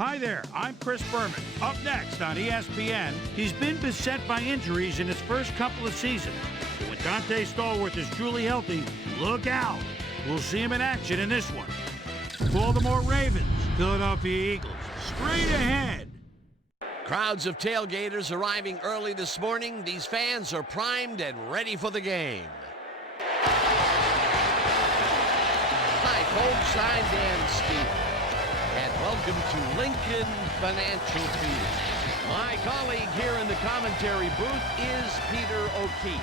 Hi there, I'm Chris Berman. Up next on ESPN, he's been beset by injuries in his first couple of seasons. But when Dante Stallworth is truly healthy, look out. We'll see him in action in this one. Baltimore Ravens, Philadelphia Eagles, straight ahead. Crowds of tailgaters arriving early this morning. These fans are primed and ready for the game. Hi, folks. I'm Dan Steele. And welcome to Lincoln Financial Field. My colleague here in the commentary booth is Peter O'Keefe.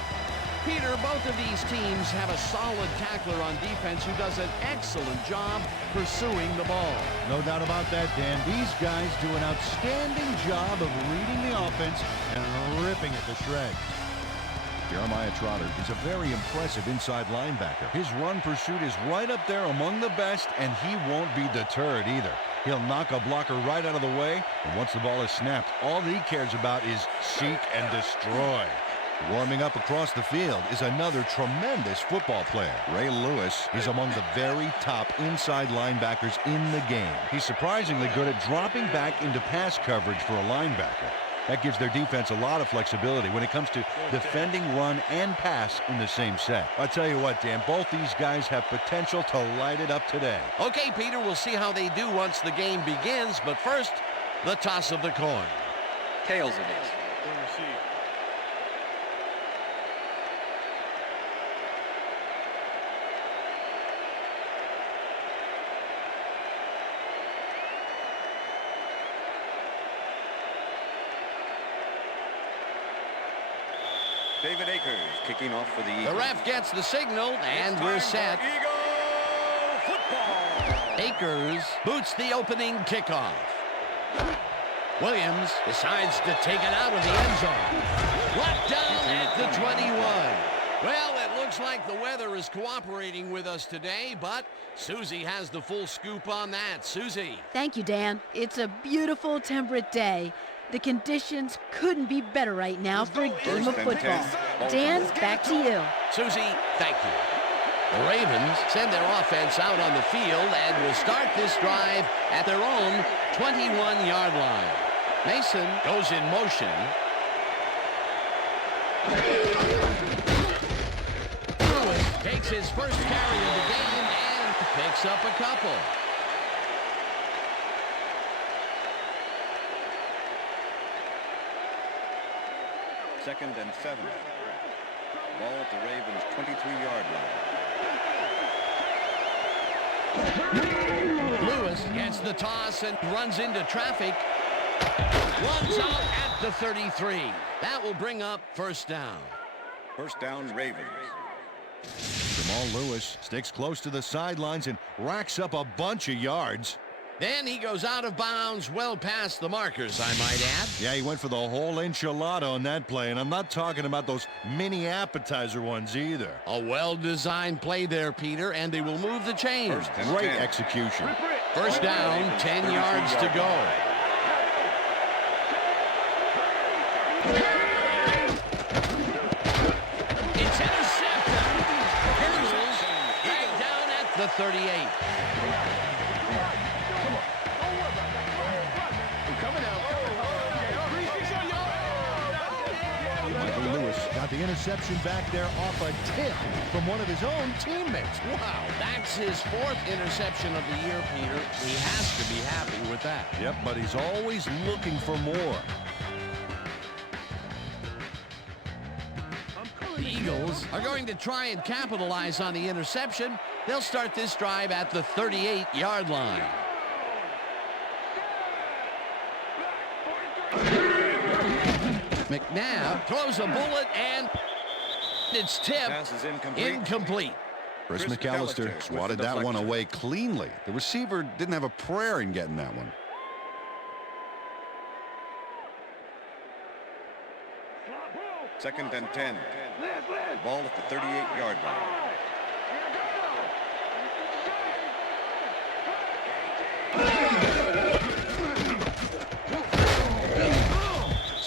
Peter, both of these teams have a solid tackler on defense who does an excellent job pursuing the ball. No doubt about that, Dan. These guys do an outstanding job of reading the offense and ripping it to shreds. Jeremiah Trotter is a very impressive inside linebacker. His run pursuit is right up there among the best, and he won't be deterred either. He'll knock a blocker right out of the way, and once the ball is snapped, all he cares about is seek and destroy. Warming up across the field is another tremendous football player. Ray Lewis is among the very top inside linebackers in the game. He's surprisingly good at dropping back into pass coverage for a linebacker. That gives their defense a lot of flexibility when it comes to defending run and pass in the same set. I'll tell you what, Dan, both these guys have potential to light it up today. Okay, Peter, we'll see how they do once the game begins, but first, the toss of the coin. Tails it is. David Akers kicking off for the Eagles. The ref gets the signal, and we're set. Eagle football. Akers boots the opening kickoff. Williams decides to take it out of the end zone. Brought down at the 21. Well, it looks like the weather is cooperating with us today, but Susie has the full scoop on that. Susie. Thank you, Dan. It's a beautiful, temperate day. The conditions couldn't be better right now for a game of football. Dan, back to you. Susie, thank you. The Ravens send their offense out on the field and will start this drive at their own 21-yard line. Mason goes in motion. Lewis takes his first carry of the game and picks up a couple. Second and 7. Ball at the Ravens' 23-yard line. Lewis gets the toss and runs into traffic. Runs out at the 33. That will bring up first down. First down, Ravens. Jamal Lewis sticks close to the sidelines and racks up a bunch of yards. Then he goes out of bounds well past the markers, I might add. Yeah, he went for the whole enchilada on that play, and I'm not talking about those mini appetizer ones either. A well-designed play there, Peter, and they will move the chains. Great execution. First down, 10 yards to go. It's intercepted. Eagles dragged down at the 38. Lewis got the interception back there off a tip from one of his own teammates. Wow, that's his fourth interception of the year, Peter. He has to be happy with that. Yep, but he's always looking for more. The Eagles are going to try and capitalize on the interception. They'll start this drive at the 38-yard line. McNabb throws a bullet, and it's tipped. Pass is incomplete. Chris McAllister swatted that one away cleanly. The receiver didn't have a prayer in getting that one. Second and 10. Ball at the 38-yard line.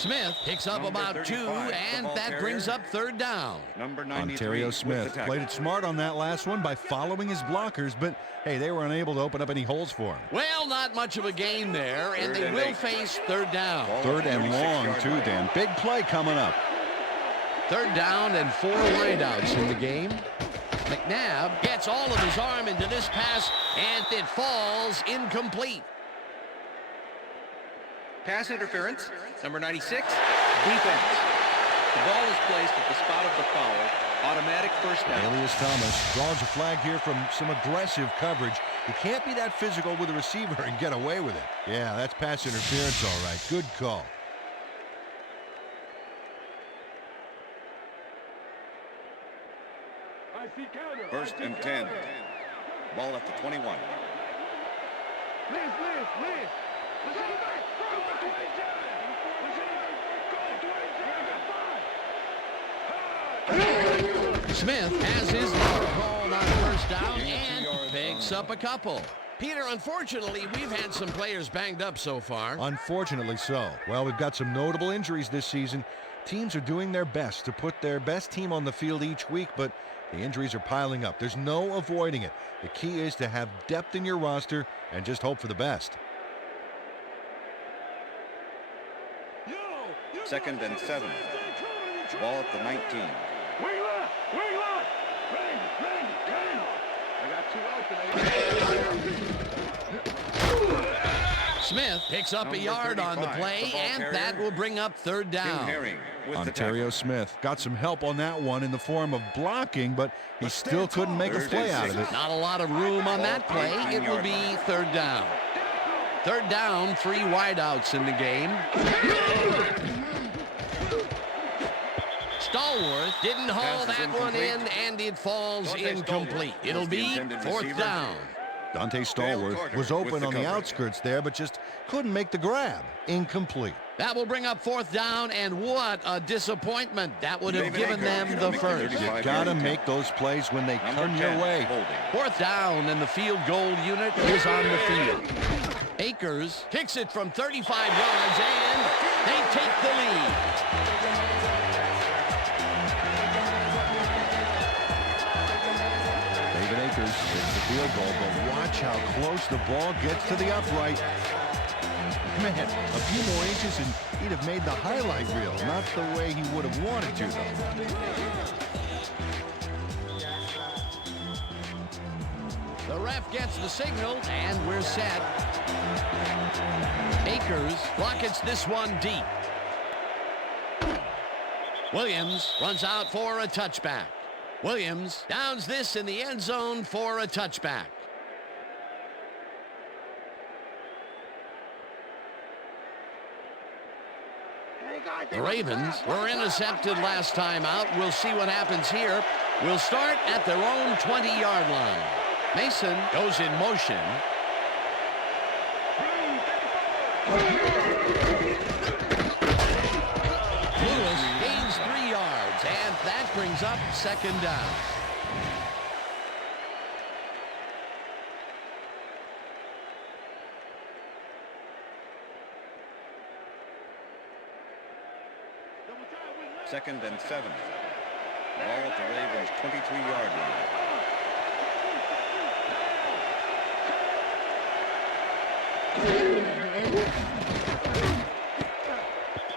Smith picks up about 2, and that brings up third down. Number 93, Ontario Smith played it smart on that last one by following his blockers, but hey, they were unable to open up any holes for him. Well, not much of a gain there, and they will face third down. Third and long, too, Dan. Big play coming up. Third down and 4 wideouts in the game. McNabb gets all of his arm into this pass, and it falls incomplete. Pass interference, number 96, defense. The ball is placed at the spot of the foul. Automatic first down. Alias Thomas draws a flag here from some aggressive coverage. You can't be that physical with a receiver and get away with it. Yeah, that's pass interference, all right. Good call. First and 10. Ball at the 21. Smith has his number called on first down and picks up a couple. Peter, unfortunately, we've had some players banged up so far. Unfortunately so. Well, we've got some notable injuries this season. Teams are doing their best to put their best team on the field each week, but the injuries are piling up. There's no avoiding it. The key is to have depth in your roster and just hope for the best. Second and 7. Ball at the 19. Smith picks up a yard on the play, and that will bring up third down. Ontario Smith got some help on that one in the form of blocking, but he still couldn't make a play out of it. Not a lot of room on that play. It will be third down. Third down, 3 wideouts in the game. Stallworth didn't haul that one in, and it falls incomplete. It'll be fourth down. Dante Stallworth was open on the outskirts there, but just couldn't make the grab. Incomplete. That will bring up fourth down, and what a disappointment. That would have given them the first. You gotta make those plays when they come your way. Fourth down, and the field goal unit is on the field. Akers kicks it from 35 yards, and they take the lead. Akers hits the field goal, but watch how close the ball gets to the upright. Man, a few more inches and he'd have made the highlight reel. Not the way he would have wanted to, though. The ref gets the signal, and we're set. Akers rockets this one deep. Williams runs out for a touchback. Williams downs this in the end zone for a touchback. The Ravens were intercepted last time out. We'll see what happens here. We'll start at their own 20-yard line. Mason goes in motion. Lewis gains 3 yards, and that brings up second down. Second and 7. Ball at the Ravens' 23-yard line.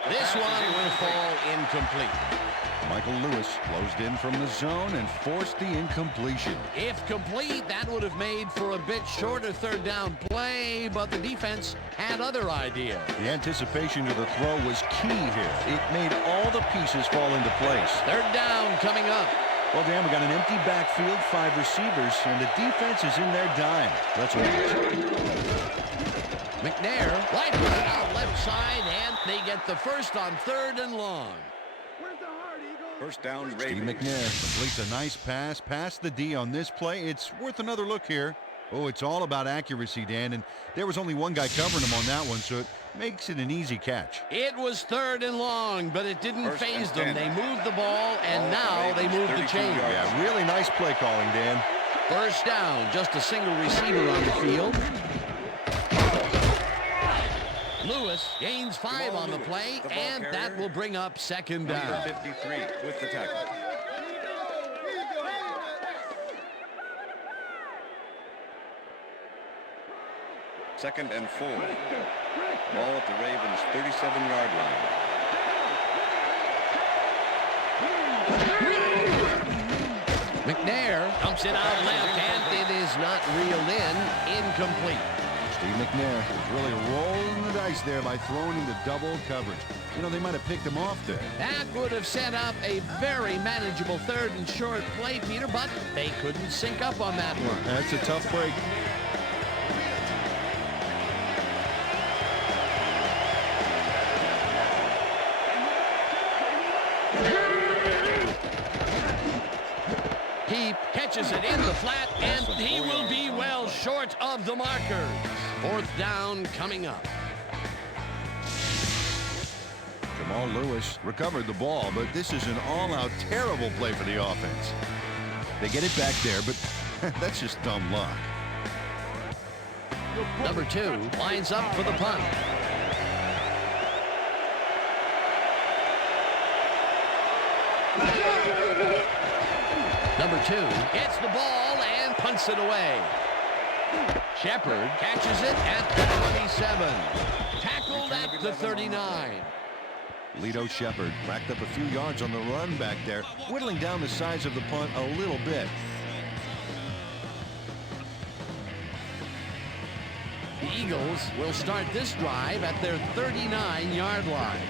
This one will fall incomplete. Michael Lewis closed in from the zone and forced the incompletion. If complete, that would have made for a bit shorter third down play, but the defense had other ideas. The anticipation of the throw was key here. It made all the pieces fall into place. Third down coming up. Well, Dan, we got an empty backfield, 5 receivers, and the defense is in their dime. Let's watch. McNair, right out left side, and they get the first on third and long. First down, Ravens. Steve McNair completes a nice pass past the D on this play. It's worth another look here. Oh, it's all about accuracy, Dan, and there was only one guy covering him on that one, so it makes it an easy catch. It was third and long, but it didn't faze them. They moved the ball, and now they moved the chain. Yeah, really nice play calling, Dan. First down, just a single receiver on the field. Lewis gains 5 on the play, and that will bring up second down. Number 53 with the tackle. Second and 4. Ball at the Ravens' 37-yard line. McNair dumps it out left, and it is not reeled in. Incomplete. Steve McNair was really rolling the dice there by throwing into double coverage. You know, they might have picked him off there. That would have set up a very manageable 3rd and short play, Peter, but they couldn't sync up on that one. That's a tough break. He catches it in the flat, and he will be well short of the markers. 4th down coming up. Jamal Lewis recovered the ball, but this is an all-out terrible play for the offense. They get it back there, but that's just dumb luck. Number 2 lines up for the punt. Number 2 gets the ball and punts it away. Shepard catches it at the 27. Tackled at the 39. Lito Shepard racked up a few yards on the run back there, whittling down the size of the punt a little bit. The Eagles will start this drive at their 39-yard line.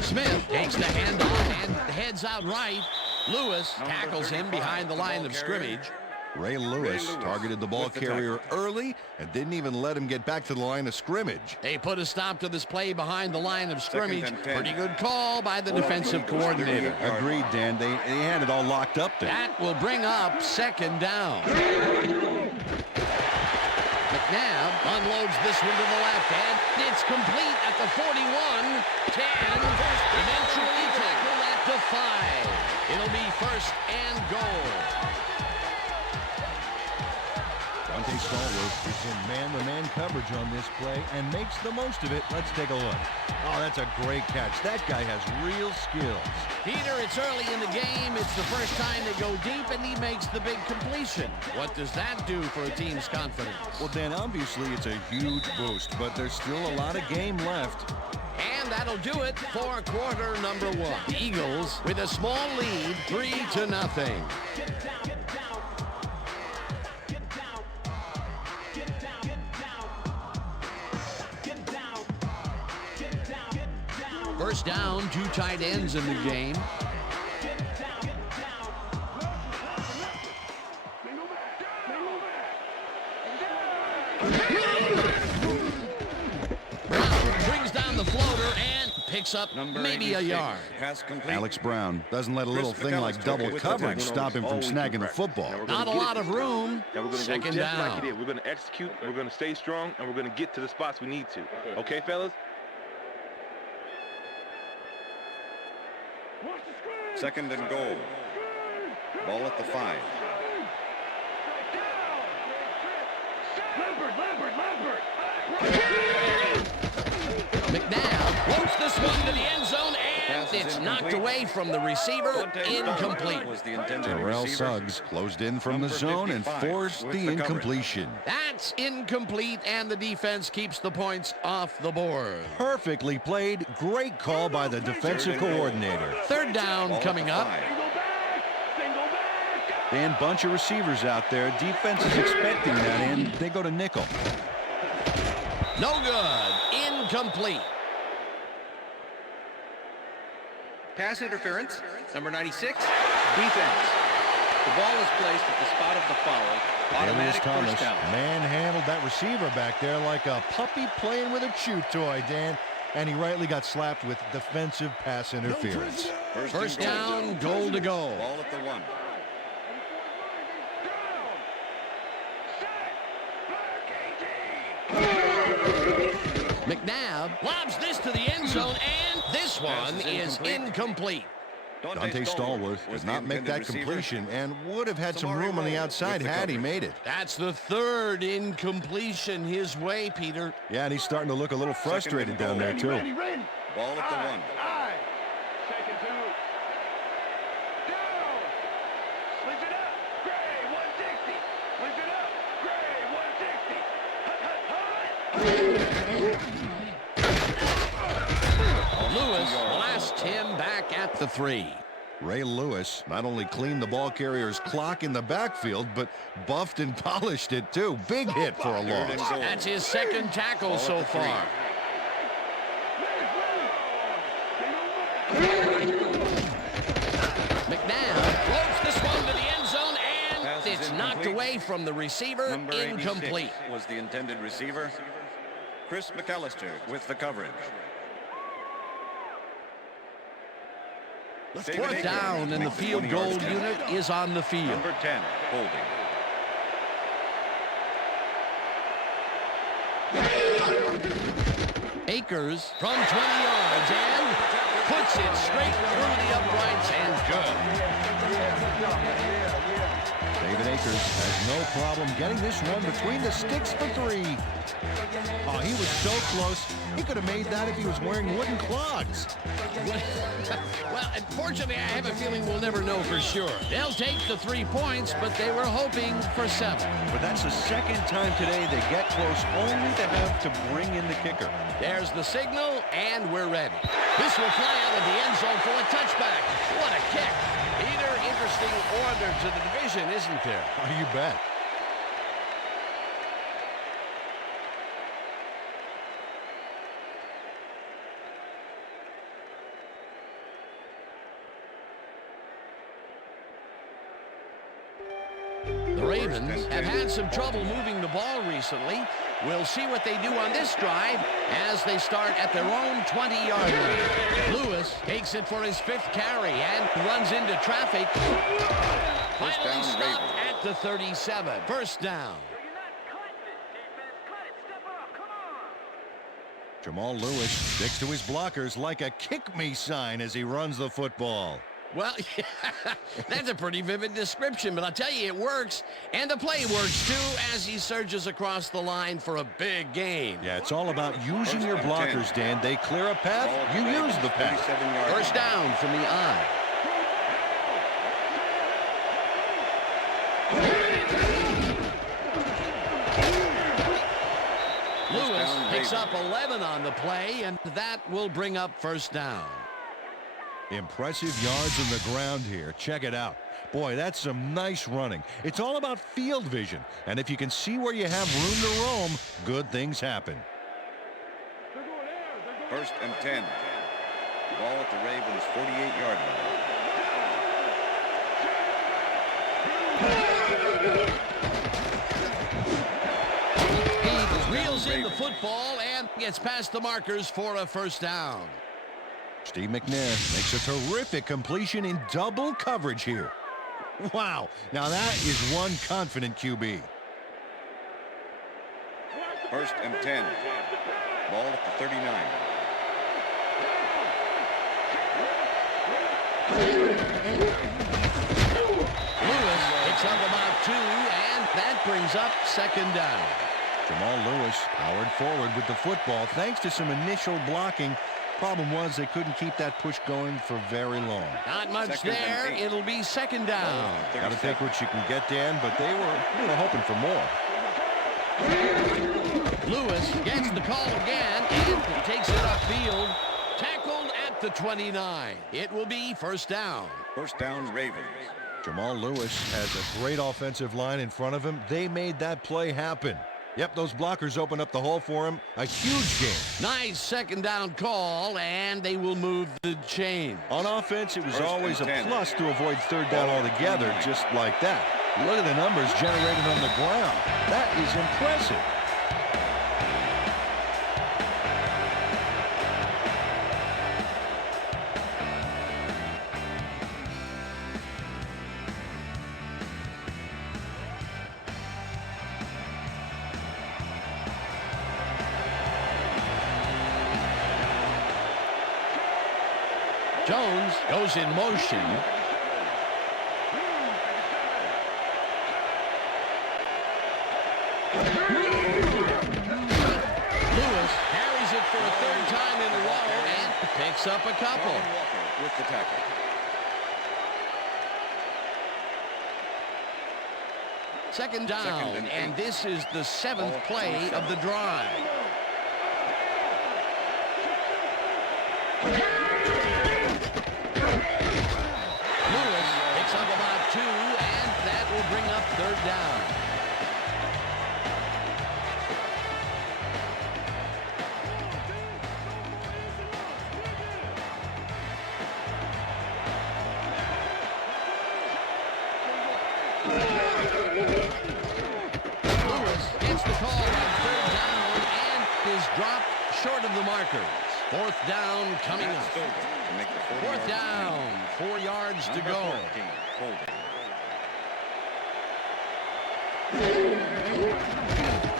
Smith takes the handoff and heads out right. Lewis tackles him behind the line of scrimmage. Ray Lewis targeted the ball carrier early and didn't even let him get back to the line of scrimmage. They put a stop to this play behind the line of scrimmage. Pretty good call by the defensive coordinator. Agreed, Dan. They had it all locked up there. That will bring up second down. McNabb unloads this one to the left, and it's complete at the 41, 10, eventually tackled at the 5. It'll be 1st and goal. Dante Stallworth is in man-to-man coverage on this play and makes the most of it. Let's take a look. Oh, that's a great catch. That guy has real skills. Peter, it's early in the game. It's the first time they go deep, and he makes the big completion. What does that do for a team's confidence? Well, Dan, obviously it's a huge boost, but there's still a lot of game left. And that'll do it for quarter number 1. The Eagles with a small lead, 3-0. First down, 2 tight ends in the game. Brown brings down the floater and picks up maybe a yard. Alex Brown doesn't let a little thing like double coverage stop him from snagging the football. Not a lot of room. Second down. Like it is. We're going to execute, we're going to stay strong, and we're going to get to the spots we need to. Okay, fellas? Second and goal. Ball at the 5. McNabb floats this one to the end zone, and it's knocked away from the receiver. Incomplete. Terrell Suggs closed in from the zone and forced the incompletion. That's incomplete, and the defense keeps the points off the board. Perfectly played. Great call by the defensive coordinator. Third down coming up. Dan, bunch of receivers out there. Defense is expecting that, and they go to nickel. No good. Incomplete. Pass interference, number 96, defense. The ball is placed at the spot of the foul. Automatic Thomas first down. manhandled that receiver back there like a puppy playing with a chew toy, Dan. And he rightly got slapped with defensive pass interference. First down, goal to go. Ball at the 1. McNabb lobs this to the end zone, and this one is incomplete. Dante Stallworth does not make that completion and would have had some room on the outside had he made it. That's the third incompletion his way, Peter. Yeah, and he's starting to look a little frustrated down there, too. Ball at the 1. Second two. Down. Switch it up. Gray, 160. Switch it up. Gray, 160. Lewis blasts him back at the 3. Ray Lewis not only cleaned the ball carrier's clock in the backfield, but buffed and polished it, too. Big hit for a loss. That's his second tackle so far. McNabb floats this one to the end zone, and it's knocked away from the receiver. Number Incomplete. 86 was the intended receiver. Chris McAllister with the coverage. Fourth down, and the field goal unit is on the field. Number 10, holding. Akers from 20 yards and puts it straight through the uprights and good. David Akers has no problem getting this one between the sticks for 3. Oh, he was so close. He could have made that if he was wearing wooden clogs. Well, unfortunately, I have a feeling we'll never know for sure. They'll take the 3 points, but they were hoping for 7. But that's the second time today they get close, only to have to bring in the kicker. There's the signal, and we're ready. This will fly out of the end zone for a touchback. What a kick. Peter, interesting order to the division, isn't there? Oh, you bet. The Ravens have had some trouble moving the ball recently. We'll see what they do on this drive as they start at their own 20-yard line. Lewis takes it for his 5th carry and runs into traffic. Finally stopped at the 37. First down. Jamal Lewis sticks to his blockers like a kick-me sign as he runs the football. Well, that's a pretty vivid description, but I'll tell you, it works. And the play works, too, as he surges across the line for a big gain. Yeah, it's all about using your blockers, Dan. They clear a path, you use the path. First down from the I. Lewis picks up 11 on the play, and that will bring up first down. Impressive yards in the ground here. Check it out. Boy, that's some nice running. It's all about field vision. And if you can see where you have room to roam, good things happen. First and 10. Ball at the Ravens' 48-yard line. He reels in the football and gets past the markers for a first down. Steve McNair makes a terrific completion in double coverage here. Wow, now that is one confident QB. First and 10. Ball at the 39. Lewis picks up about 2, and that brings up second down. Jamal Lewis powered forward with the football thanks to some initial blocking. Problem was they couldn't keep that push going for very long. Not much there. It'll be second down. Got to take what you can get, Dan, but they were hoping for more. Lewis gets the call again and takes it upfield. Tackled at the 29. It will be first down. First down, Ravens. Jamal Lewis has a great offensive line in front of him. They made that play happen. Yep, those blockers open up the hole for him. A huge game. Nice second down call, and they will move the chain. On offense, it was always a plus to avoid third down altogether, just like that. Look at the numbers generated on the ground. That is impressive. Jones goes in motion. Lewis carries it for a third time in a row and picks up a couple. Walker with the tackle. Second down, and this is the 7th play of the drive. Lewis picks up about 2, and that will bring up third down. Lewis gets the call on third down and is dropped short of the markers. Fourth down coming up. Fourth down, 4 yards to go.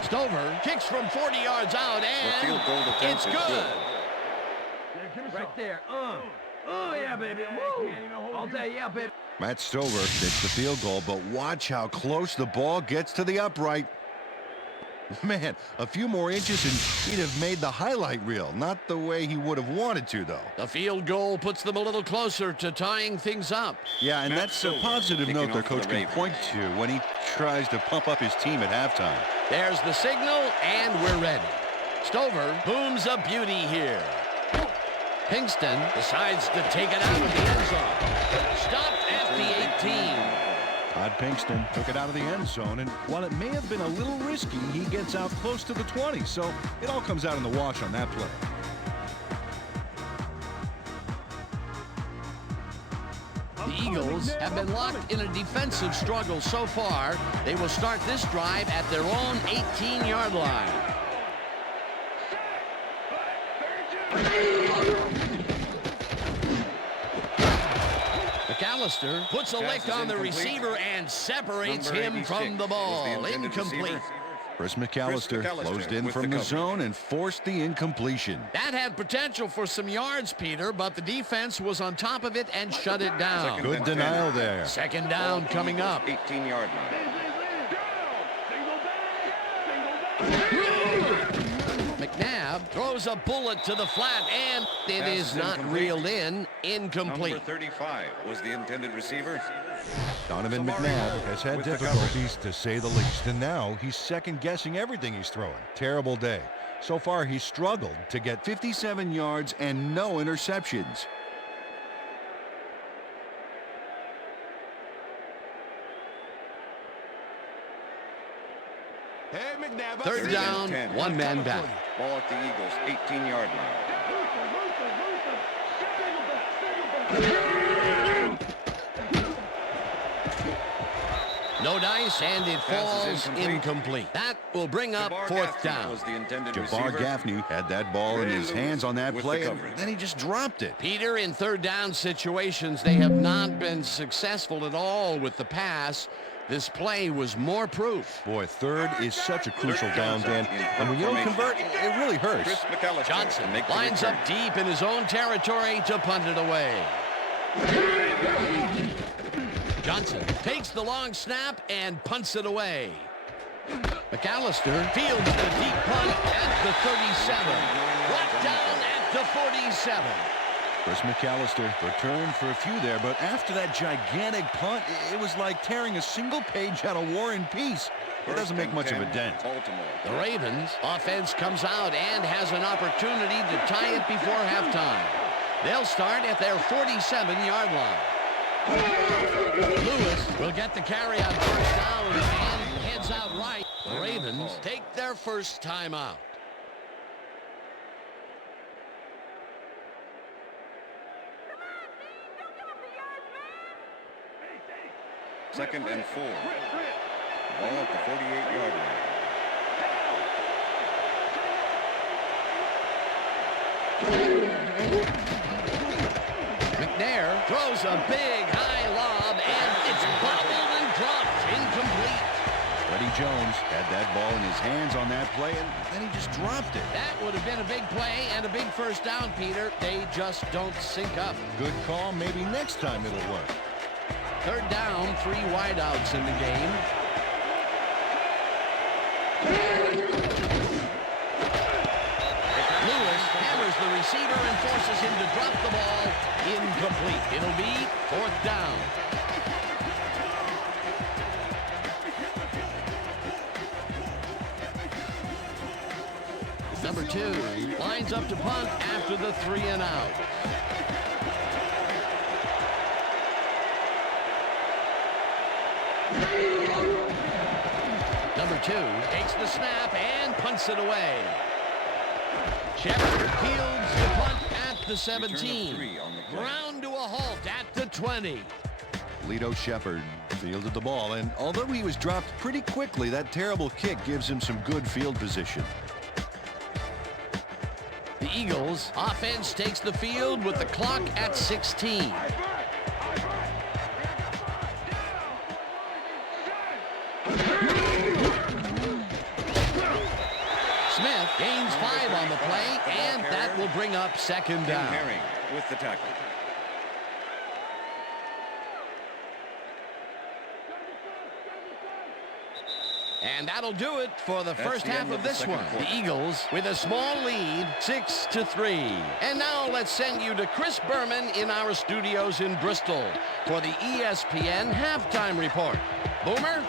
Stover kicks from 40 yards out, and it's good. Right there. Oh, yeah, baby. Woo. All day, yeah, baby. Matt Stover takes the field goal, but watch how close the ball gets to the upright. Man, a few more inches and he'd have made the highlight reel. Not the way he would have wanted to, though. The field goal puts them a little closer to tying things up. Yeah, and that's a positive note their coach can point to when he tries to pump up his team at halftime. There's the signal, and we're ready. Stover booms a beauty here. Pinkston decides to take it out of the end zone. Stopped at the 18. Todd Pinkston took it out of the end zone, and while it may have been a little risky, he gets out close to the 20, so it all comes out in the wash on that play. The Eagles have been locked in a defensive struggle so far. They will start this drive at their own 18-yard line. McAllister puts a lick on the receiver and separates him from the ball. Incomplete. Chris McAllister closed in from the zone and forced the incompletion. That had potential for some yards, Peter, but the defense was on top of it and shut it down. Good denial there. Second down coming up. 18-yard line. McNabb throws a bullet to the flat, and it is not reeled in. Incomplete. Number 35 was the intended receiver. Donovan McNabb has had difficulties, to say the least, and now he's second-guessing everything he's throwing. Terrible day. So far, he's struggled to get 57 yards and no interceptions. Third down, 10. one man back. Ball at the Eagles, 18-yard line. No dice, and it falls incomplete. That will bring up fourth down. Was the intended Jabbar receiver. Gaffney had that ball in his hands on that play, and then he just dropped it. Peter, in third down situations, they have not been successful at all with the pass. This play was more proof. Boy, third is such a crucial down, Dan, and when you don't convert, it really hurts. Chris McAllister Johnson make the lines return. up deep in his own territory to punt it away. Johnson takes the long snap and punts it away. McAllister fields the deep punt at the 37. Brought down at the 47. Chris McAllister returned for a few there, but after that gigantic punt, it was like tearing a single page out of War and Peace. It doesn't make much of a dent. Baltimore. The Ravens offense comes out and has an opportunity to tie it before halftime. They'll start at their 47-yard line. Lewis will get the carry on first down and heads out right. The Ravens take their first timeout. Second and 4. Ball at the 48-yard line. McNair throws a big high lob, and it's bobbled and dropped. Incomplete. Freddie Jones had that ball in his hands on that play, and then he just dropped it. That would have been a big play and a big first down, Peter. They just don't sync up. Good call. Maybe next time it'll work. Third down, 3 wideouts in the game. Lewis hammers the receiver and forces him to drop the ball. Incomplete. It'll be 4th down. Number 2 lines up to punt after the 3 and out. Number 2 takes the snap and punts it away. Shepard fields the punt at the 17. Ground to a halt at the 20. Lito Shepard fielded the ball, and although he was dropped pretty quickly, that terrible kick gives him some good field position. The Eagles offense takes the field with the clock at 16. Smith gains 5 on the play, and that will bring up 2nd down. Herring with the tackle. And that'll do it for the first half of this one. The Eagles with a small lead, 6-3. And now let's send you to Chris Berman in our studios in Bristol for the ESPN halftime report. Boomer?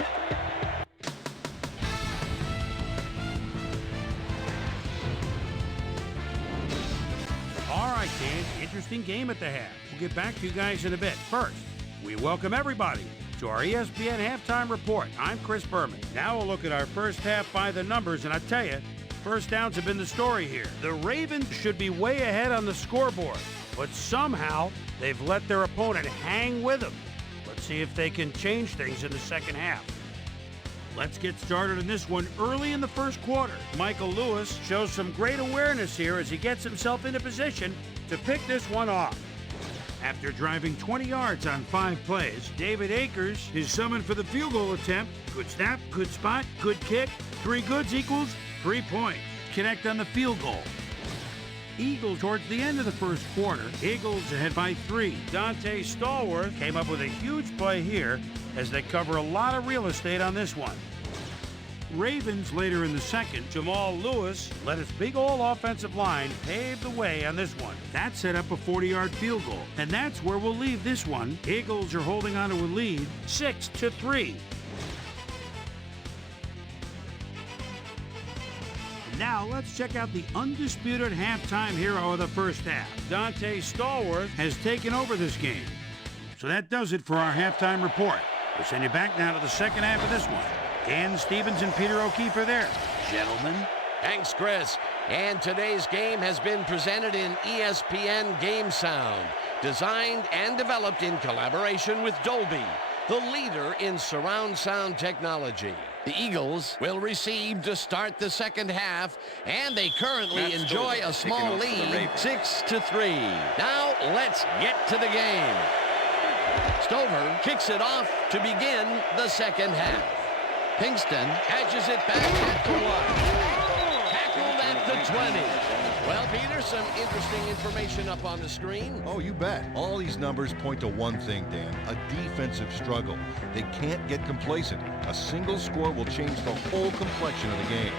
All right, Dan, interesting game at the half. We'll get back to you guys in a bit. First, we welcome everybody to our ESPN halftime report. I'm Chris Berman. Now we'll look at our first half by the numbers, and I tell you, first downs have been the story here. The Ravens should be way ahead on the scoreboard, but somehow they've let their opponent hang with them. Let's see if they can change things in the second half. Let's get started in this one early in the first quarter. Michael Lewis shows some great awareness here as he gets himself into position to pick this one off. After driving 20 yards on 5 plays, David Akers is summoned for the field goal attempt. Good snap, good spot, good kick. 3 goods equals 3 points. Connect on the field goal. Eagles towards the end of the first quarter. Eagles ahead by 3. Dante Stallworth came up with a huge play here as they cover a lot of real estate on this one. Ravens later in the second. Jamal Lewis let his big old offensive line pave the way on this one. That set up a 40-yard field goal, and that's where we'll leave this one. Eagles are holding on to a lead, 6-3. Now let's check out the undisputed halftime hero of the first half. Dante Stallworth has taken over this game. So that does it for our halftime report. We'll send you back now to the second half of this one. Dan Stevens and Peter O'Keefe are there. Gentlemen. Thanks, Chris. And today's game has been presented in ESPN Game Sound, designed and developed in collaboration with Dolby, the leader in surround sound technology. The Eagles will receive to start the second half, and they currently enjoy a small lead, 6-3. Now let's get to the game. Stover kicks it off to begin the second half. Pinkston catches it back at the 1. Tackled at the 20. Well, Peter, some interesting information up on the screen. Oh, you bet. All these numbers point to one thing, Dan, a defensive struggle. They can't get complacent. A single score will change the whole complexion of the game.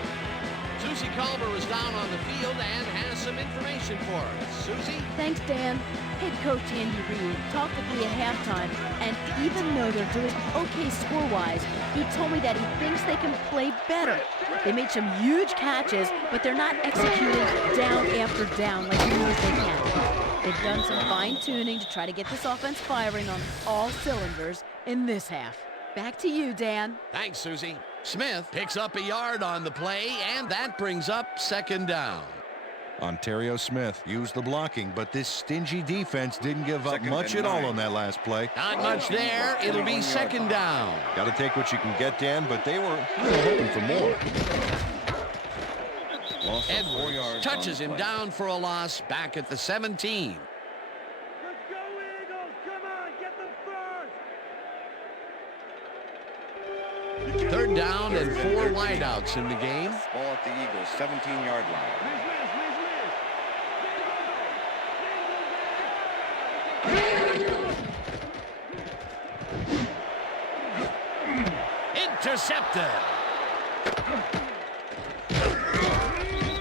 Susie Culver is down on the field and has some information for us. Susie? Thanks, Dan. Head coach Andy Reid talked with me at halftime, and even though they're doing okay score-wise, he told me that he thinks they can play better. They made some huge catches, but they're not executing down after down like he knows they can. They've done some fine-tuning to try to get this offense firing on all cylinders in this half. Back to you, Dan. Thanks, Susie. Smith picks up a yard on the play, and that brings up second down. Ontario Smith used the blocking, but this stingy defense didn't give up much at all on that last play. Not much there. It'll be second down. Got to take what you can get, Dan, but they were hoping for more. Edwards touches him down for a loss back at the 17. Let's go, Eagles! Come on, get them Third down and 4 wideouts in the game. Ball at the Eagles' 17-yard line. Intercepted.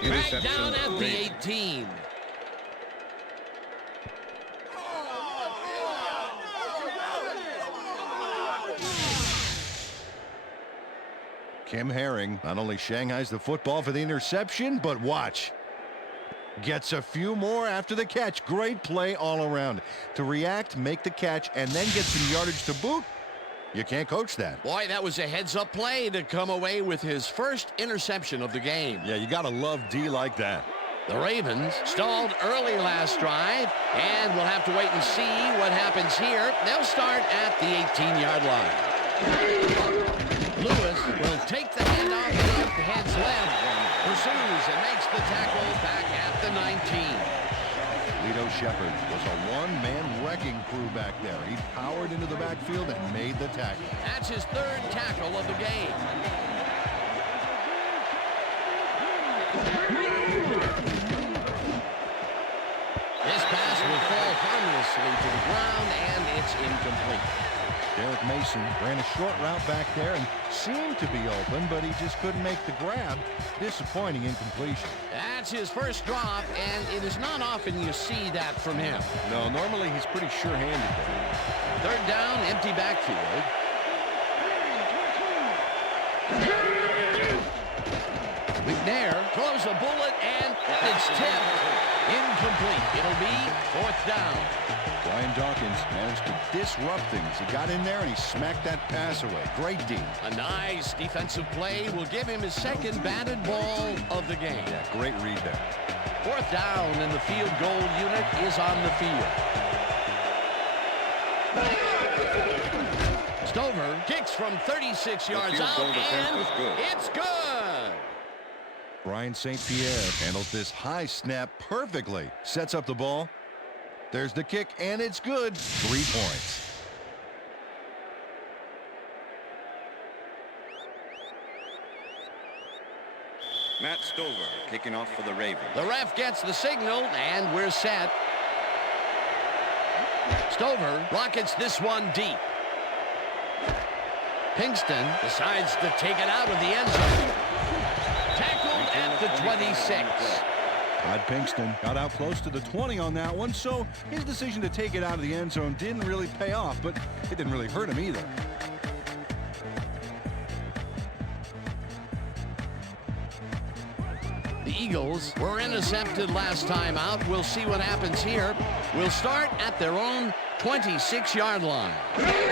Back down at the 18. Kim Herring not only shanghais the football for the interception, but watch. Gets a few more after the catch. Great play all around. To react, make the catch, and then get some yardage to boot. You can't coach that. Boy, that was a heads-up play to come away with his first interception of the game. Yeah, you got to love D like that. The Ravens stalled early last drive, and we'll have to wait and see what happens here. They'll start at the 18-yard line. Lewis will take the handoff and heads left, pursues and makes the tackle back at the 19. Lito Shepard was a one-man wrecking crew back there. He powered into the backfield and made the tackle. That's his third tackle of the game. This pass will fall harmlessly to the ground, and it's incomplete. Derek Mason ran a short route back there and seemed to be open, but he just couldn't make the grab. Disappointing incompletion. That's his first drop, and it is not often you see that from him. No, normally he's pretty sure-handed there. Third down, empty backfield. McNair throws a bullet, and it's tipped. Incomplete. It'll be fourth down. Brian Dawkins managed to disrupt things. He got in there and he smacked that pass away. Great D. A nice defensive play will give him his second batted ball of the game. Yeah, great read there. Fourth down, and the field goal unit is on the field. Stover kicks from 36 yards out, and it's good. Brian St. Pierre handles this high snap perfectly. Sets up the ball. There's the kick, and it's good. 3 points. Matt Stover kicking off for the Ravens. The ref gets the signal, and we're set. Stover rockets this one deep. Pinkston decides to take it out of the end zone. Tackled at the 26. Todd Pinkston got out close to the 20 on that one, so his decision to take it out of the end zone didn't really pay off, but it didn't really hurt him either. The Eagles were intercepted last time out. We'll see what happens here. We'll start at their own 26-yard line. Bowler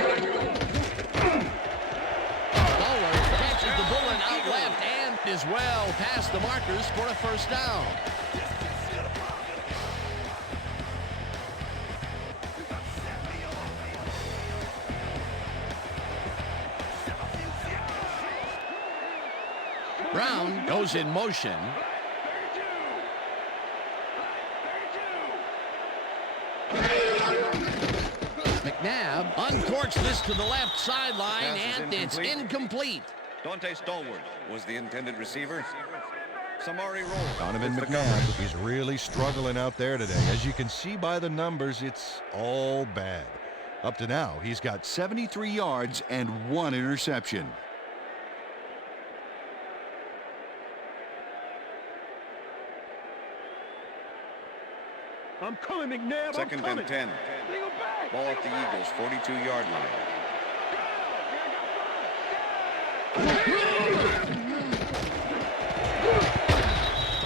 catches the bullet out left and is well past the markers for a first down. Brown goes in motion. McNabb uncorks this to the left sideline, and it's incomplete. Dante Stallworth was the intended receiver. Samari Roll. Donovan McNabb, he's really struggling out there today. As you can see by the numbers, it's all bad. Up to now, he's got 73 yards and 1 interception. I'm coming, McNabb. Second and 10. Ball at the Eagles' 42-yard line.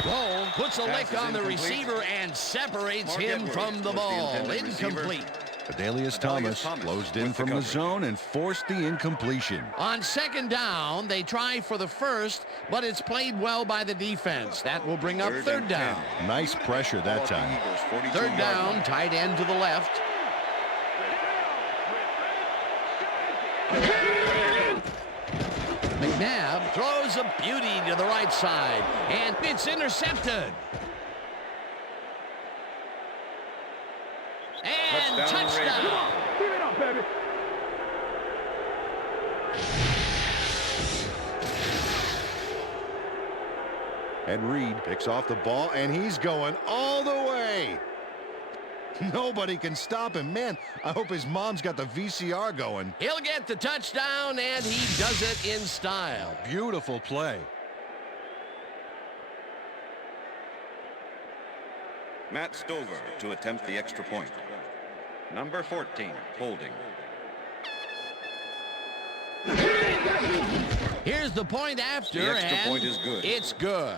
Roll puts a lick on the receiver and separates him from the ball. Incomplete. Adalius Thomas closed in from the zone and forced the incompletion. On second down, they try for the first, but it's played well by the defense. That will bring up third down. Nice pressure that time. Third down, tight end to the left. McNabb throws a beauty to the right side, and it's intercepted. And touchdown. Give it up, baby. Ed Reed picks off the ball, and he's going all the way. Nobody can stop him. Man, I hope his mom's got the VCR going. He'll get the touchdown, and he does it in style. Beautiful play. Matt Stover to attempt the extra point. Number 14, holding. Here's the point after, The extra and point is good. It's good.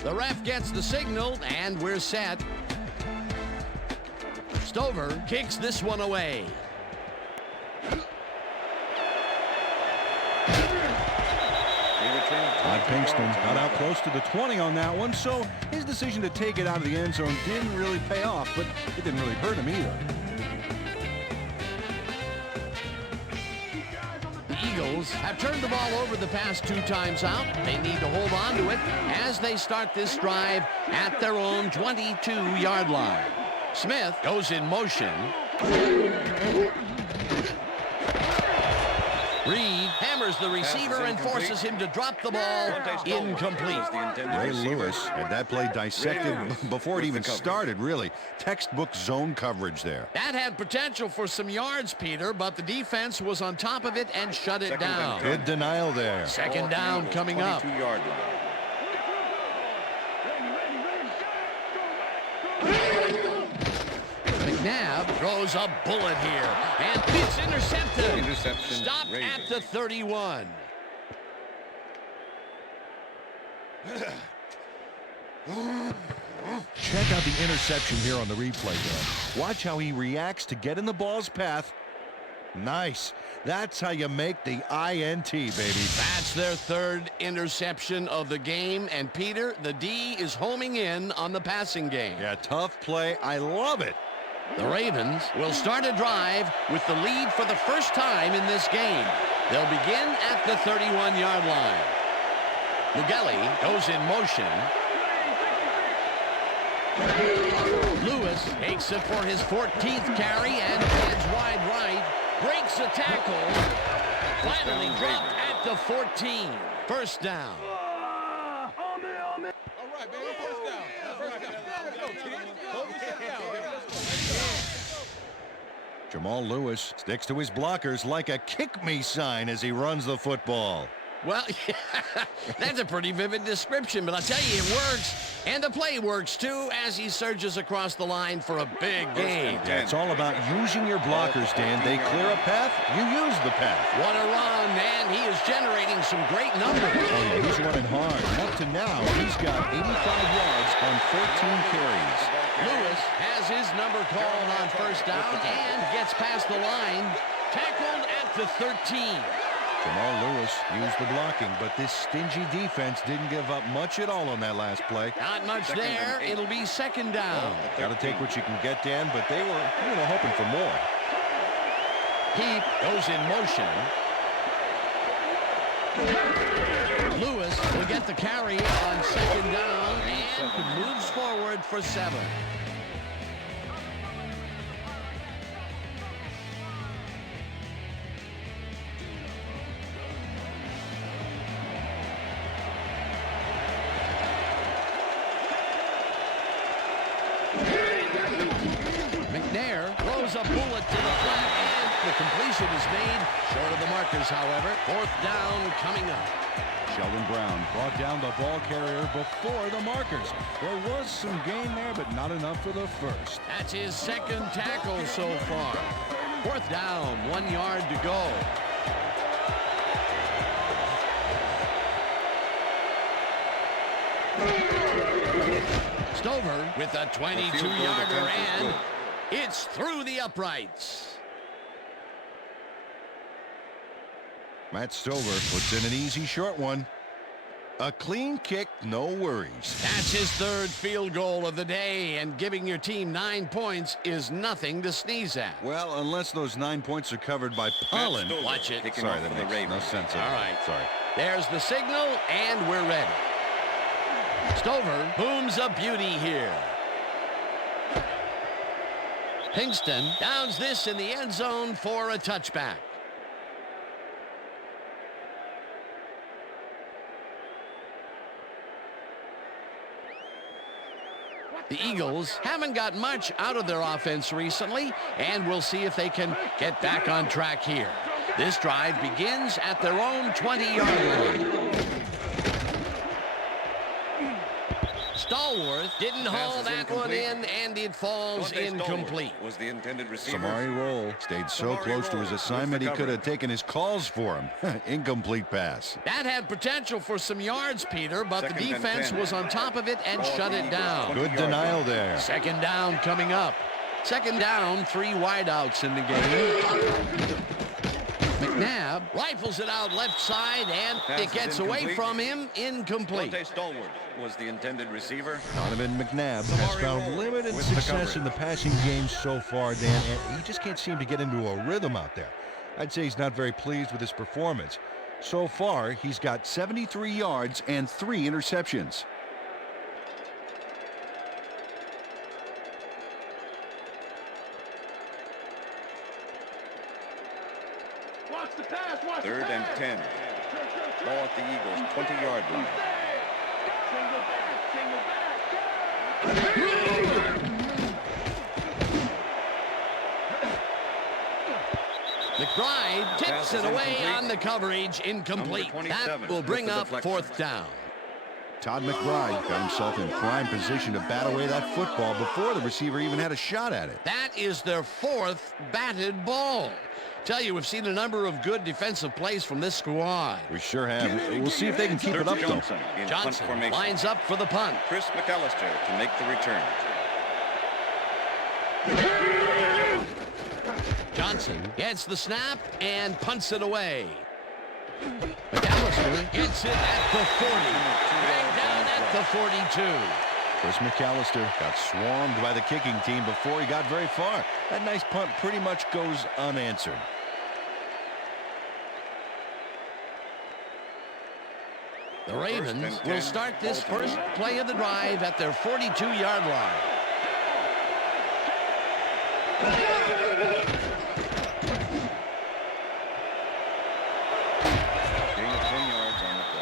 The ref gets the signal, and we're set. Stover kicks this one away. Todd Pinkston got out close to the 20 on that one, so his decision to take it out of the end zone didn't really pay off, but it didn't really hurt him either. The Eagles have turned the ball over the past 2 times out. They need to hold on to it as they start this drive at their own 22-yard line. Smith goes in motion. Reed hammers the receiver and forces him to drop the ball. Incomplete. Ray Lewis had that play dissected before it even started, really. Textbook zone coverage there. That had potential for some yards, Peter, but the defense was on top of it and shut it down. Good denial there. Second down coming up. 22-yard line. McNabb throws a bullet here, and it's intercepted. Interception. Stopped at the 31. Check out the interception here on the replay, though. Watch how he reacts to get in the ball's path. Nice. That's how you make the INT, baby. That's their 3rd interception of the game, and Peter, the D is homing in on the passing game. Yeah, tough play. I love it. The Ravens will start a drive with the lead for the first time in this game. They'll begin at the 31-yard line. Mugelli goes in motion. Lewis takes it for his 14th carry and heads wide right. Breaks a tackle. Finally dropped at the 14. First down. All right, baby, first down. Jamal Lewis sticks to his blockers like a kick me sign as he runs the football. Well, that's a pretty vivid description, but I'll tell you, it works. And the play works, too, as he surges across the line for a big gain. Yeah, it's all about using your blockers, Dan. They clear a path, you use the path. What a run, and he is generating some great numbers. Oh, yeah, he's running hard. And up to now, he's got 85 yards on 14 carries. Lewis has his number called on first down and gets past the line. Tackled at the 13. Jamal Lewis used the blocking, but this stingy defense didn't give up much at all on that last play. Not much there. It'll be second down. Got to take what you can get, Dan, but they were, hoping for more. Heap goes in motion. Lewis will get the carry on second down and moves forward for 7. McNair throws a bullet to the flat, and the completion is made. Short of the markers, however. 4th down coming up. Sheldon Brown brought down the ball carrier before the markers. There was some gain there, but not enough for the first. That's his 2nd tackle so far. 4th down, 1 yard to go. Stover with a 22-yarder, and it's through the uprights. Matt Stover puts in an easy short one. A clean kick, no worries. That's his 3rd field goal of the day, and giving your team 9 points is nothing to sneeze at. Well, unless those 9 points are covered by pollen. Watch it. Sorry, that makes no sense. All right. Sorry. There's the signal, and we're ready. Stover booms a beauty here. Pinkston downs this in the end zone for a touchback. The Eagles haven't got much out of their offense recently, and we'll see if they can get back on track here. This drive begins at their own 20-yard line. Stallworth didn't haul that one in, and it falls incomplete. Was the intended receiver. Samari Roll stayed so close to his assignment he could have taken his calls for him. Incomplete pass. That had potential for some yards, Peter, but the defense was on top of it and shut it down. Good denial there. Second down coming up. Second down, 3 wideouts in the game. McNabb rifles it out left side, and it gets away from him. Incomplete. Stallworth was the intended receiver. Donovan McNabb has found limited success in the passing game so far, Dan, and he just can't seem to get into a rhythm out there. I'd say he's not very pleased with his performance. So far, he's got 73 yards and 3 interceptions. Third and 10. Ball at the Eagles' 20-yard line. McBride tips it away on the coverage. Incomplete. That will bring up 4th down. Todd McBride got himself in prime position to bat away that football before the receiver even had a shot at it. That is their 4th batted ball. Tell you, we've seen a number of good defensive plays from this squad. We sure have. We'll see if they can keep it up, though. Johnson lines up for the punt. Chris McAllister to make the return. Johnson gets the snap and punts it away. McAllister gets it at the 40. Dragged down at the 42. Chris McAllister got swarmed by the kicking team before he got very far. That nice punt pretty much goes unanswered. The Ravens will start this first play of the drive at their 42-yard line.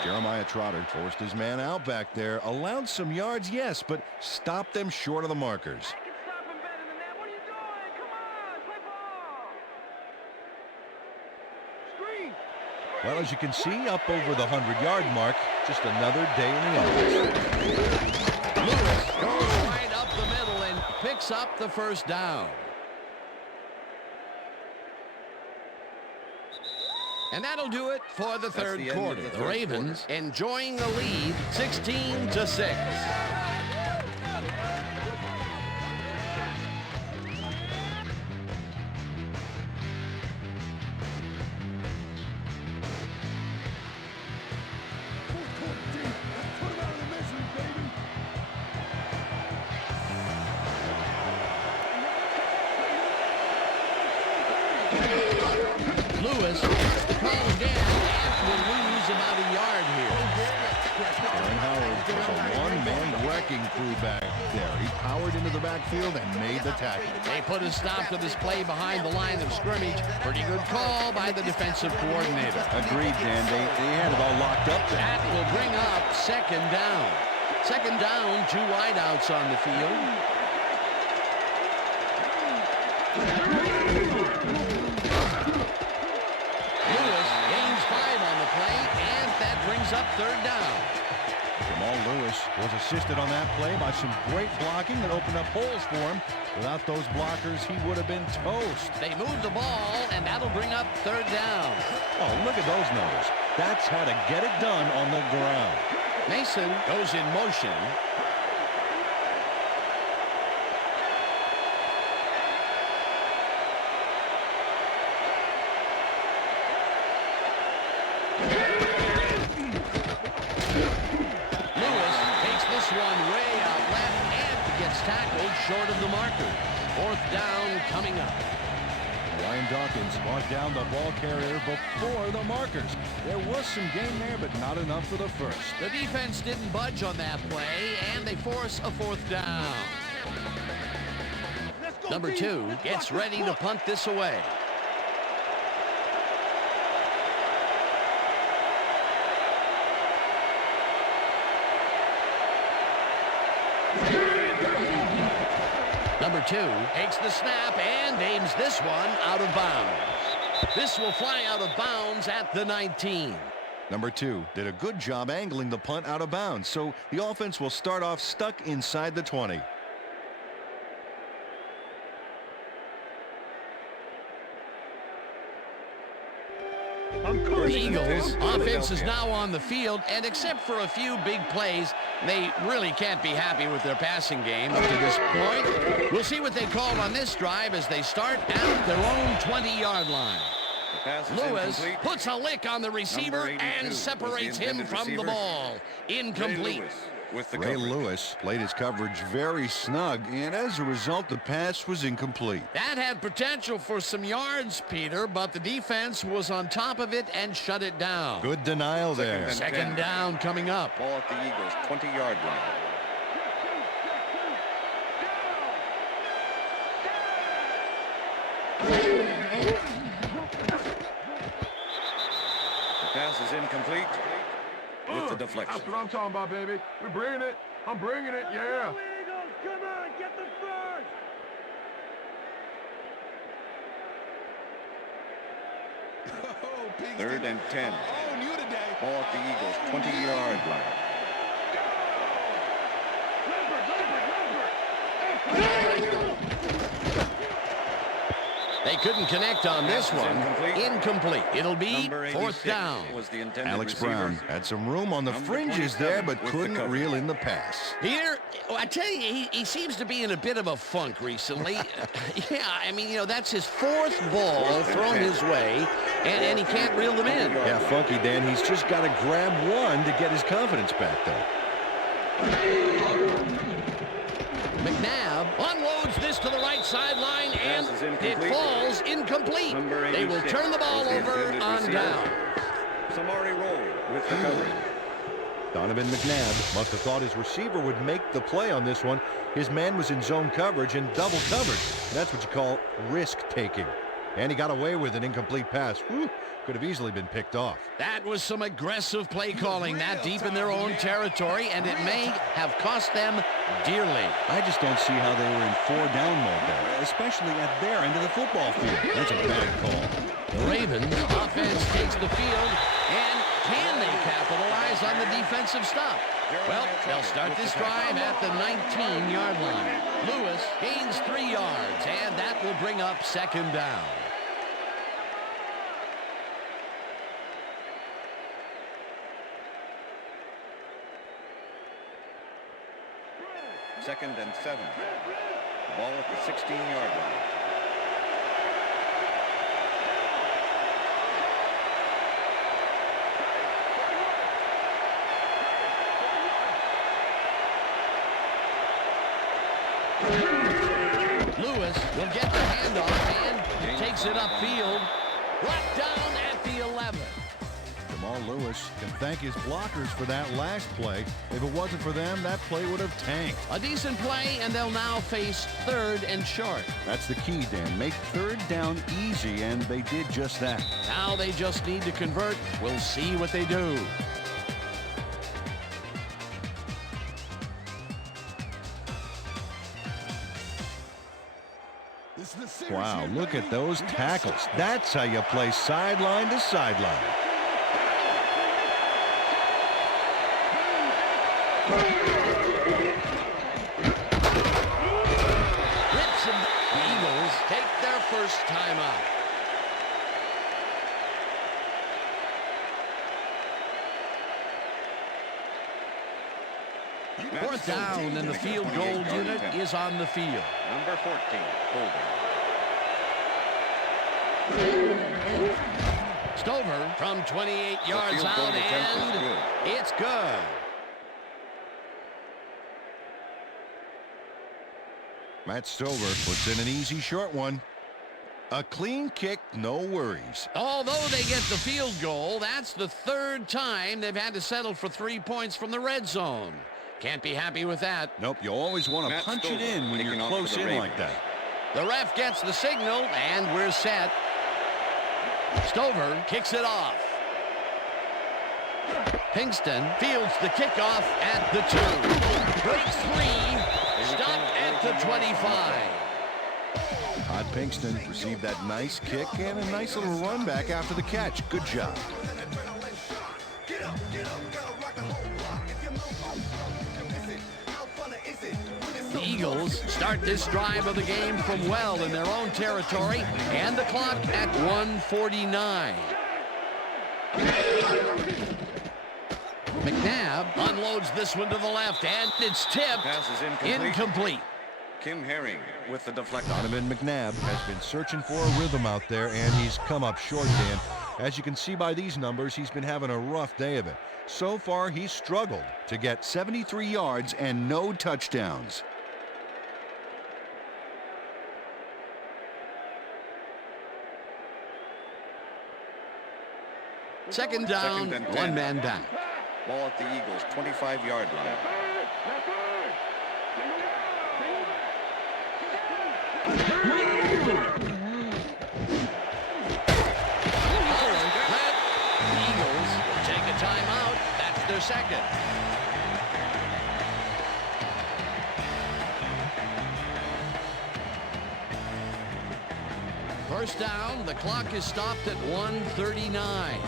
Jeremiah Trotter forced his man out back there, allowed some yards, yes, but stopped them short of the markers. Well, as you can see, up over the 100-yard mark, just another day in the office. Lewis goes right up the middle and picks up the first down. And that'll do it for the third quarter. The Ravens enjoying the lead, 16-6. Lewis gets the call again and will lose about a yard here. Aaron Howard was a one-man wrecking crew back there. He powered into the backfield and made the tackle. They put a stop to this play behind the line of scrimmage. Pretty good call by the defensive coordinator. Agreed, Dan. They had it all locked up there. That will bring up second down. Second down, 2 wideouts on the field. Lewis gains 5 on the play, and that brings up third down. Jamal Lewis was assisted on that play by some great blocking that opened up holes for him. Without those blockers, he would have been toast. They move the ball, and that'll bring up third down. Oh, look at those numbers. That's how to get it done on the ground. Mason goes in motion. Short of the marker. Fourth down coming up. Ryan Dawkins brought down the ball carrier before the markers. There was some gain there, but not enough for the first. The defense didn't budge on that play, and they force a fourth down. Number 2 gets ready to punt this away. Number 2 takes the snap and aims this one out of bounds. This will fly out of bounds at the 19. Number 2 did a good job angling the punt out of bounds, so the offense will start off stuck inside the 20. The Eagles' offense is now on the field, and except for a few big plays, they really can't be happy with their passing game up to this point. We'll see what they call on this drive as they start at their own 20-yard line. Lewis puts a lick on the receiver and separates him from the ball. Incomplete. Ray Lewis played his coverage very snug, and as a result, the pass was incomplete. That had potential for some yards, Peter, but the defense was on top of it and shut it down. Good denial there. Second down coming up. Ball at the Eagles' 20-yard line. The pass is incomplete with the deflection. That's what I'm talking about, baby. We're bringing it. I'm bringing it, yeah. Eagles, come on, get the first. Third and 10. Ball at the Eagles' 20-yard line. They couldn't connect on this one. Incomplete. It'll be fourth down. Alex Brown had some room on the fringes there, but couldn't reel in the pass. Peter, I tell you, he seems to be in a bit of a funk recently. Yeah, I mean, you know, that's his fourth ball thrown his way, and he can't reel them in. Yeah, funky, Dan. He's just got to grab one to get his confidence back, though. McNabb unloads this to the right sideline, and it falls incomplete. They will turn the ball over on down. Samari Roll with the coverage. Donovan McNabb must have thought his receiver would make the play on this one. His man was in zone coverage and double covered. That's what you call risk-taking. And he got away with an incomplete pass. Whew, could have easily been picked off. That was some aggressive play calling that deep in their own territory, and it may have cost them dearly. I just don't see how they were in 4-down mode there, especially at their end of the football field. That's a bad call. The Ravens offense takes the field, and can they capitalize on the defensive stop? Well, they'll start this drive at the 19-yard line. Lewis gains 3 yards, and that will bring up second down. Second and 7. Ball at the 16-yard line. Lewis will get the handoff and takes it upfield. Brought down at the 11. Jamal Lewis can thank his blockers for that last play. If it wasn't for them, that play would have tanked. A decent play, and they'll now face third and short. That's the key, Dan. Make third down easy, and they did just that. Now they just need to convert. We'll see what they do. Wow, look at those tackles. That's how you play sideline to sideline. The Eagles take their first time out. Fourth down, and the field goal unit is on the field. Number 14, holding. Stover from 28 yards out, and it's good. Matt Stover puts in an easy short one. A clean kick, no worries. Although they get the field goal, that's the third time they've had to settle for 3 points from the red zone. Can't be happy with that. Nope, you always want to punch it in when you're close in like that. The ref gets the signal, and we're set. Stover kicks it off. Pinkston fields the kickoff at the 2. Breaks free. Stopped at the 25. Todd Pinkston received that nice kick and a nice little run back after the catch. Good job. The Eagles start this drive of the game from well in their own territory, and the clock at 1:49. McNabb unloads this one to the left, and it's tipped. Pass is Incomplete. Kim Herring with the deflection. Donovan McNabb has been searching for a rhythm out there, and he's come up short, Dan. As you can see by these numbers, he's been having a rough day of it. So far, he's struggled to get 73 yards and no touchdowns. Second down, and 10. one man down. Ball at the Eagles' 25-yard line. The Eagles will take a timeout. That's their second. First down, the clock is stopped at 1:39.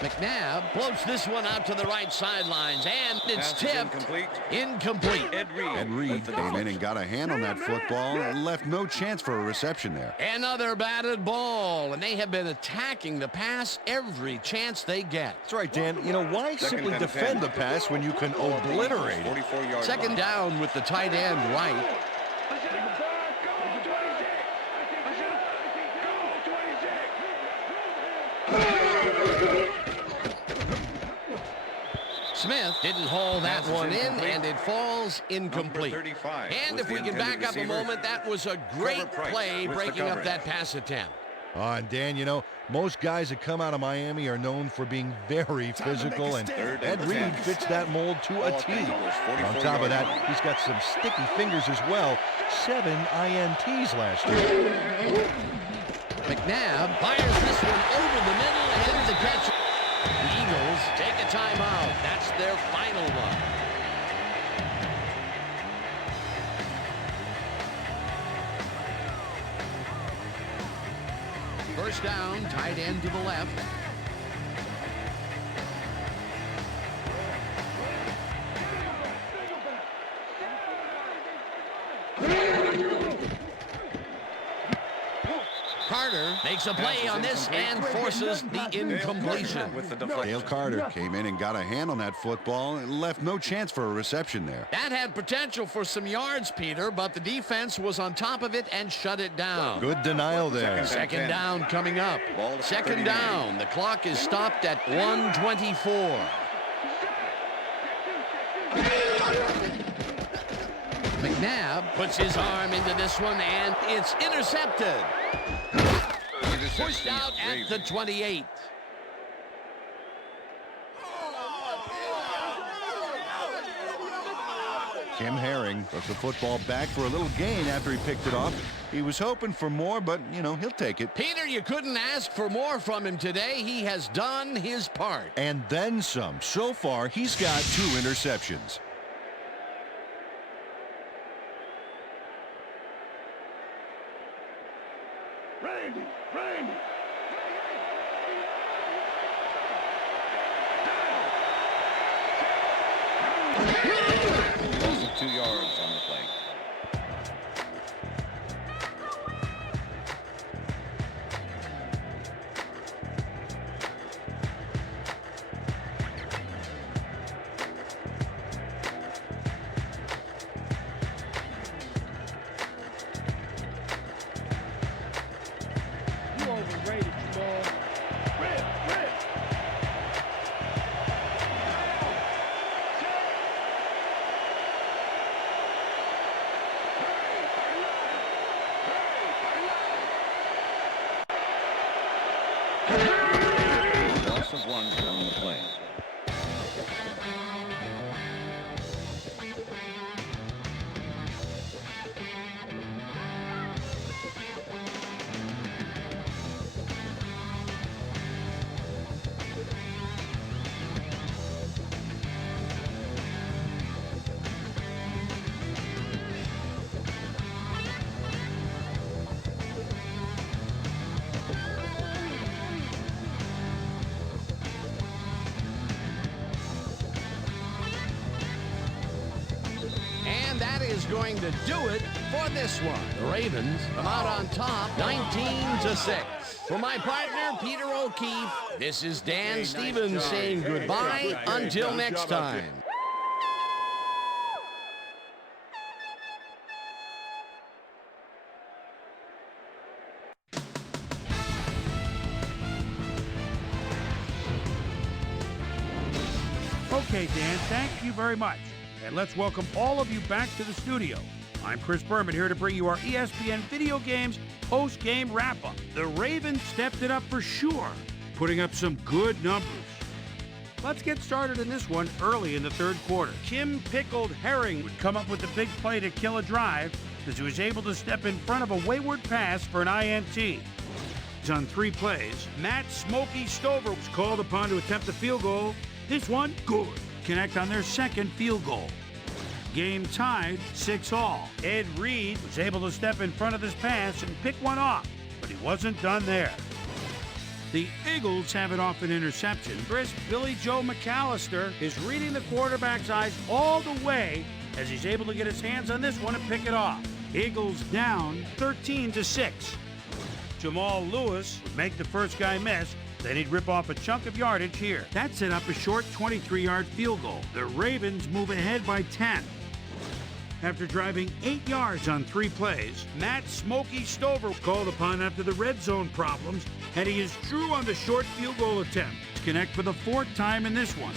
McNabb floats this one out to the right sidelines, and it's tipped. Incomplete. Ed Reed came in and got a hand on that football and left no chance for a reception there. Another batted ball, and they have been attacking the pass every chance they get. That's right, Dan. You know, why simply defend the pass when you can obliterate it? Second down with the tight end right. Smith didn't haul that one in, and it falls incomplete. And if we can back up a moment, that was a great play breaking up that pass attempt. And Dan, you know, most guys that come out of Miami are known for being very physical, and Ed Reed fits that mold to a T. On top of that, he's got some sticky fingers as well. 7 INTs last year. McNabb fires this one over the middle, and the catch. The Eagles take a timeout. That's their final one. First down, tight end to the left. Carter makes a play on this and forces the incompletion. Dale Carter came in and got a hand on that football and left no chance for a reception there. That had potential for some yards, Peter, but the defense was on top of it and shut it down. Good denial there. Second down coming up. Second down. The clock is stopped at 1:24. McNabb puts his arm into this one, and it's intercepted. Pushed out at the 28. Kim Herring took the football back for a little gain after he picked it off. He was hoping for more, but, you know, he'll take it. Peter, you couldn't ask for more from him today. He has done his part. And then some. So far, he's got 2 interceptions. Randy! Loss of 2 yards on the play. going to do it for this one. The Ravens come out on top, 19-6. For my partner, Peter O'Keefe, this is Dan Stevens saying goodbye until next time. Okay, Dan, thank you very much. And let's welcome all of you back to the studio. I'm Chris Berman here to bring you our ESPN Video Games post-game wrap-up. The Ravens stepped it up for sure, putting up some good numbers. Let's get started in this one early in the third quarter. Kim Pickled Herring would come up with the big play to kill a drive as he was able to step in front of a wayward pass for an INT. On 3 plays, Matt Smokey Stover was called upon to attempt a field goal. This one, good. Connect on their second field goal. Game tied, 6-all. Ed Reed was able to step in front of this pass and pick one off, but he wasn't done there. The Eagles have it off an interception. Crisp Billy Joe McAllister is reading the quarterback's eyes all the way as he's able to get his hands on this one and pick it off. Eagles down 13-6. Jamal Lewis would make the first guy miss. Then he'd rip off a chunk of yardage here. That set up a short 23-yard field goal. The Ravens move ahead by 10. After driving 8 yards on 3 plays, Matt Smokey Stover called upon after the red zone problems, and he is true on the short field goal attempt to connect for the 4th time in this one.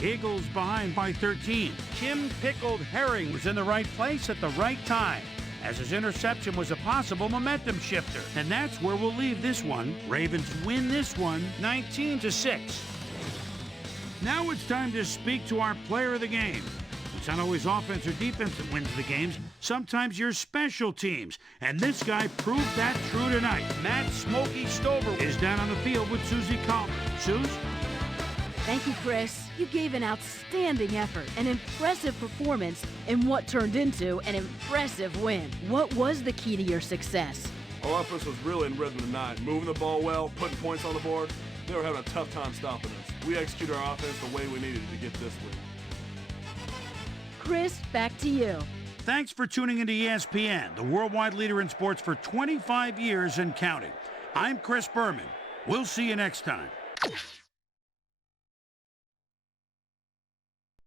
Eagles behind by 13. Kim Pickled Herring was in the right place at the right time, as his interception was a possible momentum shifter. And that's where we'll leave this one. Ravens win this one 19-6. Now it's time to speak to our player of the game. It's not always offense or defense that wins the games. Sometimes your special teams. And this guy proved that true tonight. Matt Smokey Stover is down on the field with Susie Colbert. Suze? Thank you, Chris. You gave an outstanding effort, an impressive performance in what turned into an impressive win. What was the key to your success? Our offense was really in rhythm tonight, moving the ball well, putting points on the board. They were having a tough time stopping us. We executed our offense the way we needed to get this win. Chris, back to you. Thanks for tuning into ESPN, the worldwide leader in sports for 25 years and counting. I'm Chris Berman. We'll see you next time.